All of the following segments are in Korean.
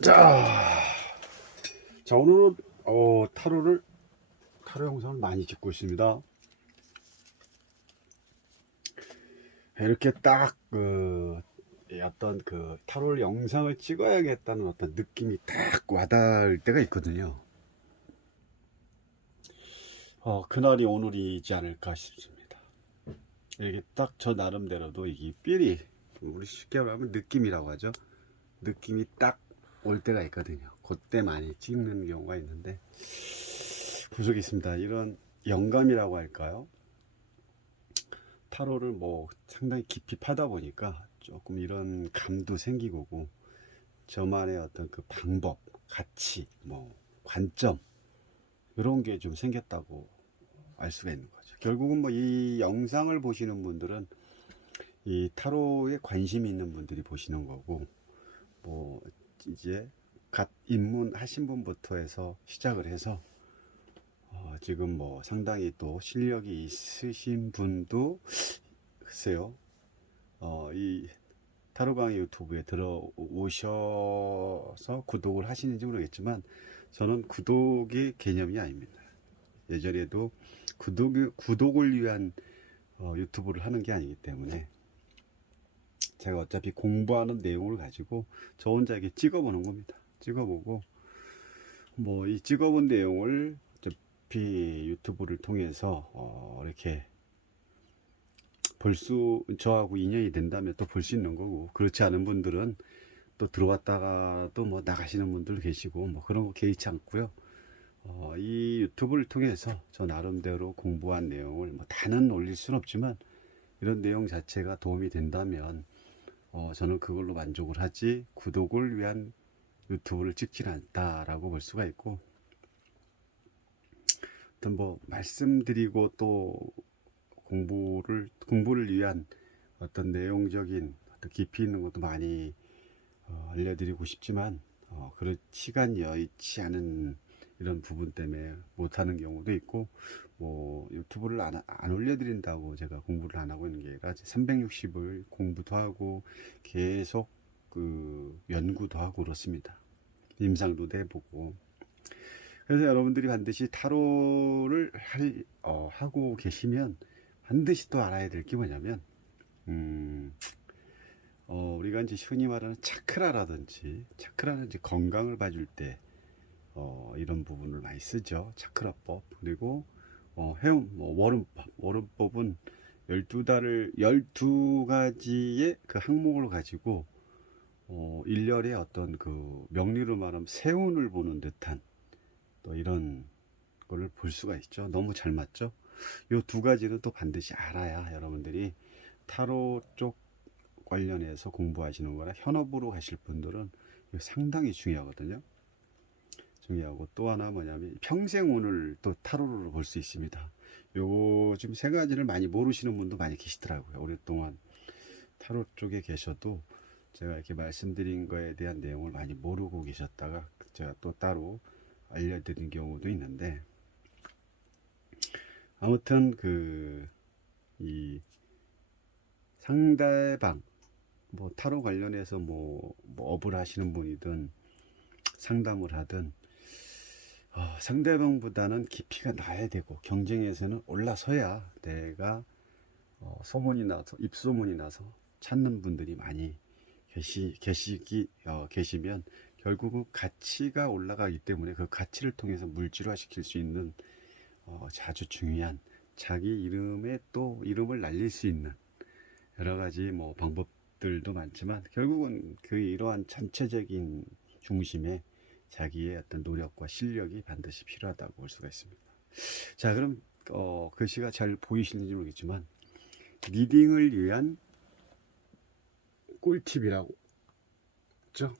자, 오늘은 타로 영상을 많이 찍고 있습니다. 이렇게 딱 어떤 타로 영상을 찍어야겠다는 어떤 느낌이 딱 와닿을 때가 있거든요. 그날이 오늘이지 않을까 싶습니다. 이게 딱 저 나름대로도 이게 삘이, 우리 쉽게 말하면 느낌이라고 하죠. 느낌이 딱 올 때가 있거든요. 그때 많이 찍는 경우가 있는데 부족이 있습니다. 이런 영감이라고 할까요? 타로를 뭐 상당히 깊이 파다 보니까 조금 이런 감도 생기고, 저만의 어떤 그 방법, 가치, 뭐 관점, 이런 게 좀 생겼다고 알 수가 있는 거죠. 결국은 뭐 이 영상을 보시는 분들은 이 타로에 관심이 있는 분들이 보시는 거고, 뭐 이제 갓 입문하신 분부터 해서 시작을 해서 지금 뭐 상당히 또 실력이 있으신 분도 글쎄요, 이 타로 강의 유튜브에 들어오셔서 구독을 하시는지 모르겠지만 저는 구독의 개념이 아닙니다. 예전에도 구독을 위한 유튜브를 하는 게 아니기 때문에 제가 어차피 공부하는 내용을 가지고 저 혼자 이렇게 찍어보는 겁니다. 찍어보고 뭐 이 찍어본 내용을 어차피 유튜브를 통해서 이렇게 저하고 인연이 된다면 또 볼 수 있는 거고, 그렇지 않은 분들은 또 들어왔다가 또 뭐 나가시는 분들 계시고 뭐 그런 거 개의치 않고요. 이 유튜브를 통해서 저 나름대로 공부한 내용을 뭐 다는 올릴 수는 없지만 이런 내용 자체가 도움이 된다면 저는 그걸로 만족을 하지 구독을 위한 유튜브를 찍지는 않다라고 볼 수가 있고, 하여튼 뭐 말씀드리고 또 공부를 위한 어떤 내용적인 어떤 깊이 있는 것도 많이 알려드리고 싶지만 그런 시간이 여의치 않은 이런 부분 때문에 못하는 경우도 있고, 뭐 유튜브를 안 올려드린다고 제가 공부를 안 하고 있는 게 아니라 360을 공부도 하고 계속 그 연구도 하고 그렇습니다. 임상도 해보고. 그래서 여러분들이 반드시 타로를 하고 계시면 반드시 또 알아야 될 게 뭐냐면, 우리가 이제 흔히 말하는 차크라는 이제 건강을 봐줄 때 이런 부분을 많이 쓰죠. 차크라법. 그리고 월음법은 12가지의 그 항목을 가지고 일렬의 어떤 그 명리로 말하면 세운을 보는 듯한 또 이런 거를 볼 수가 있죠. 너무 잘 맞죠? 요 두 가지는 또 반드시 알아야 여러분들이 타로 쪽 관련해서 공부하시는 거나 현업으로 가실 분들은 이거 상당히 중요하거든요. 중요하고, 또 하나 뭐냐면 평생 운을 또 타로로 볼 수 있습니다. 요즘 세 가지를 많이 모르시는 분도 많이 계시더라고요. 오랫동안 타로 쪽에 계셔도 제가 이렇게 말씀드린 거에 대한 내용을 많이 모르고 계셨다가 제가 또 따로 알려드린 경우도 있는데, 아무튼 이 상대방, 뭐 타로 관련해서 뭐 업을 하시는 분이든 상담을 하든 상대방보다는 깊이가 나야 되고 경쟁에서는 올라서야 내가 소문이 나서 입소문이 나서 찾는 분들이 많이 계시면 결국은 가치가 올라가기 때문에 그 가치를 통해서 물질화 시킬 수 있는 아주 중요한 자기 이름에 또 이름을 날릴 수 있는 여러 가지 뭐 방법들도 많지만, 결국은 이러한 전체적인 중심에 자기의 어떤 노력과 실력이 반드시 필요하다고 볼 수가 있습니다. 자, 그럼 글씨가 잘 보이시는지 모르겠지만 리딩을 위한 꿀팁이라고 했죠.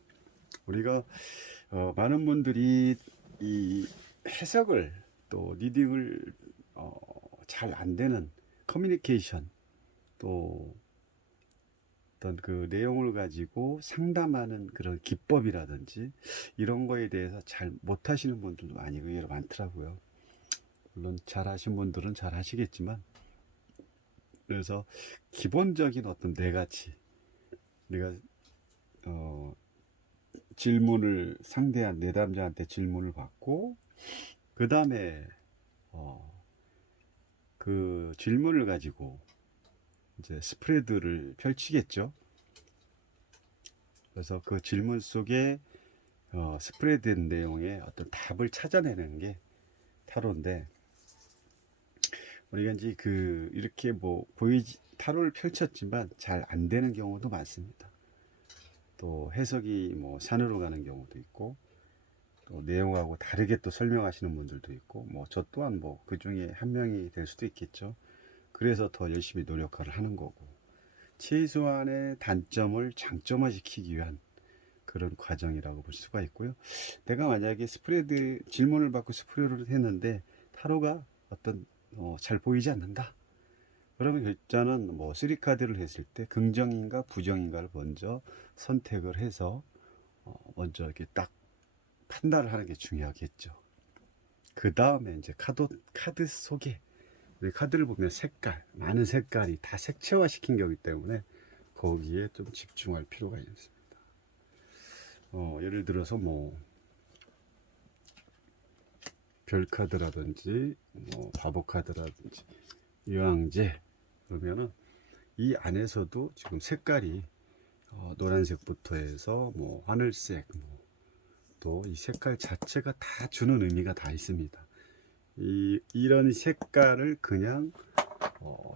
우리가 많은 분들이 이 해석을, 또 리딩을 잘 안 되는 커뮤니케이션, 또 어떤 그 내용을 가지고 상담하는 그런 기법이라든지 이런 거에 대해서 잘 못하시는 분들도 많이 의외로 많더라고요. 물론 잘 하신 분들은 잘 하시겠지만, 그래서 기본적인 어떤 네 가지, 우리가 질문을 상대한 내담자한테 질문을 받고 그 다음에 그 질문을 가지고 이제 스프레드를 펼치겠죠. 그래서 그 질문 속에 스프레드 내용의 어떤 답을 찾아내는 게 타로인데, 우리가 이제 이렇게 뭐 타로를 펼쳤지만 잘 안 되는 경우도 많습니다. 또 해석이 뭐 산으로 가는 경우도 있고, 또 내용하고 다르게 또 설명하시는 분들도 있고, 뭐 저 또한 뭐 그 중에 한 명이 될 수도 있겠죠. 그래서 더 열심히 노력을 하는 거고, 최소한의 단점을 장점화 시키기 위한 그런 과정이라고 볼 수가 있고요. 내가 만약에 질문을 받고 스프레드를 했는데 타로가 잘 보이지 않는다, 그러면 일단은 뭐 3카드를 했을 때 긍정인가 부정인가를 먼저 선택을 해서 먼저 이렇게 딱 판단을 하는 게 중요하겠죠. 그 다음에 이제 카드 속에 우리 카드를 보면 많은 색깔이 다 색채화 시킨 거기 때문에 거기에 좀 집중할 필요가 있습니다. 예를 들어서 뭐 별카드라든지 뭐 바보카드라든지 유황제, 그러면은 이 안에서도 지금 색깔이 노란색부터 해서 뭐 하늘색, 또 이 색깔 자체가 다 주는 의미가 다 있습니다. 이런 색깔을 그냥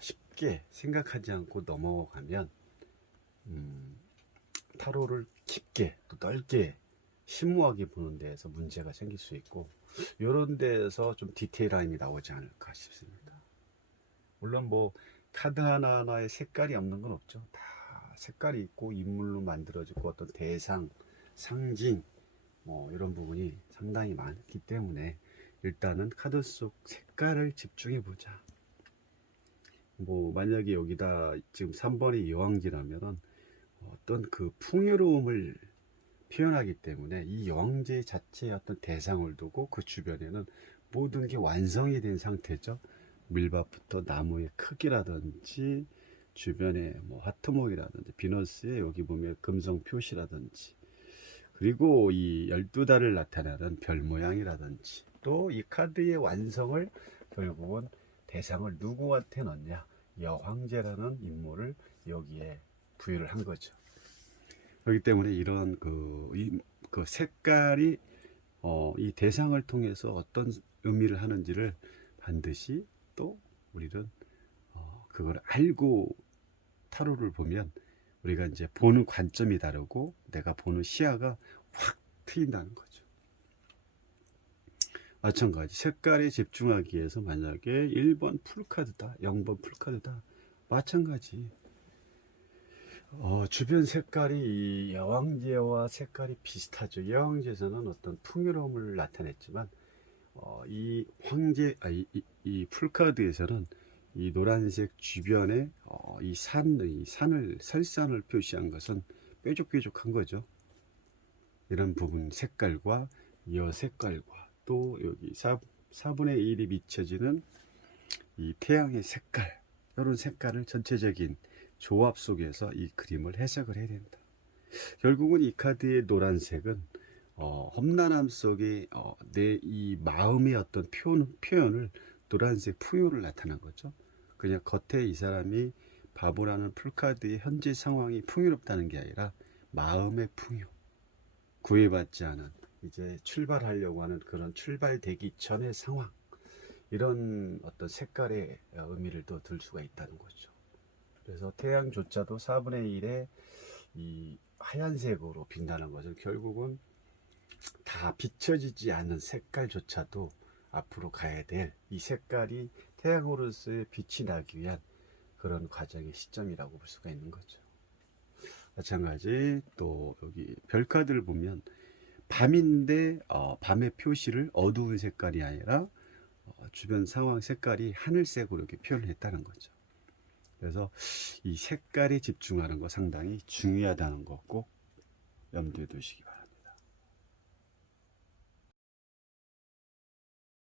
쉽게 생각하지 않고 넘어가면 타로를 깊게 또 넓게 심오하게 보는 데에서 문제가 생길 수 있고, 이런 데에서 좀 디테일함이 나오지 않을까 싶습니다. 물론 뭐 카드 하나하나에 색깔이 없는 건 없죠. 다 색깔이 있고 인물로 만들어지고 어떤 대상, 상징 뭐 이런 부분이 상당히 많기 때문에 일단은 카드 속 색깔을 집중해 보자. 뭐 만약에 여기다 지금 3번이 여왕제라면은 어떤 그 풍요로움을 표현하기 때문에 이 여왕제 자체의 어떤 대상을 두고 그 주변에는 모든 게 완성이 된 상태죠. 밀밭부터 나무의 크기라든지 주변에 뭐 하트목이라든지 비너스의 여기 보면 금성 표시라든지, 그리고 이 12달을 나타내는 별 모양이라든지, 또 이 카드의 완성을 결국은 대상을 누구한테 넣냐, 여황제라는 인물을 여기에 부여를 한 거죠. 그렇기 때문에 이런 그 색깔이 이 대상을 통해서 어떤 의미를 하는지를 반드시 또 우리는 그걸 알고 타로를 보면 우리가 이제 보는 관점이 다르고 내가 보는 시야가 확 트인다는 거죠. 마찬가지 색깔에 집중하기 위해서 만약에 1번 풀카드다, 0번 풀카드다, 마찬가지 주변 색깔이 이 여왕제와 색깔이 비슷하죠. 여왕제에서는 어떤 풍요로움을 나타냈지만 이 이 풀카드에서는 이 노란색 주변에 이 설산을 표시한 것은 뾰족뾰족한 거죠. 이런 부분 색깔과 여 색깔과 또 여기 4분의 1이 비춰지는 이 태양의 색깔, 이런 색깔을 전체적인 조합 속에서 이 그림을 해석을 해야 된다. 결국은 이 카드의 노란색은 험난함 속에 내 이 마음의 어떤 표현을 노란색 풍요를 나타난 거죠. 그냥 겉에 이 사람이 바보라는 풀카드의 현재 상황이 풍요롭다는 게 아니라 마음의 풍요, 구애받지 않은 이제 출발하려고 하는 그런 출발되기 전의 상황, 이런 어떤 색깔의 의미를 또 들 수가 있다는 거죠. 그래서 태양조차도 4분의 1의 이 하얀색으로 빛나는 것은 결국은 다 비춰지지 않은 색깔조차도 앞으로 가야 될 이 색깔이 태양으로서의 빛이 나기 위한 그런 과정의 시점이라고 볼 수가 있는 거죠. 마찬가지 또 여기 별카드를 보면 밤인데 밤의 표시를 어두운 색깔이 아니라 주변 상황 색깔이 하늘색으로 이렇게 표현을 했다는 거죠. 그래서 이 색깔에 집중하는 거 상당히 중요하다는 거 꼭 염두에 두시기 바랍니다.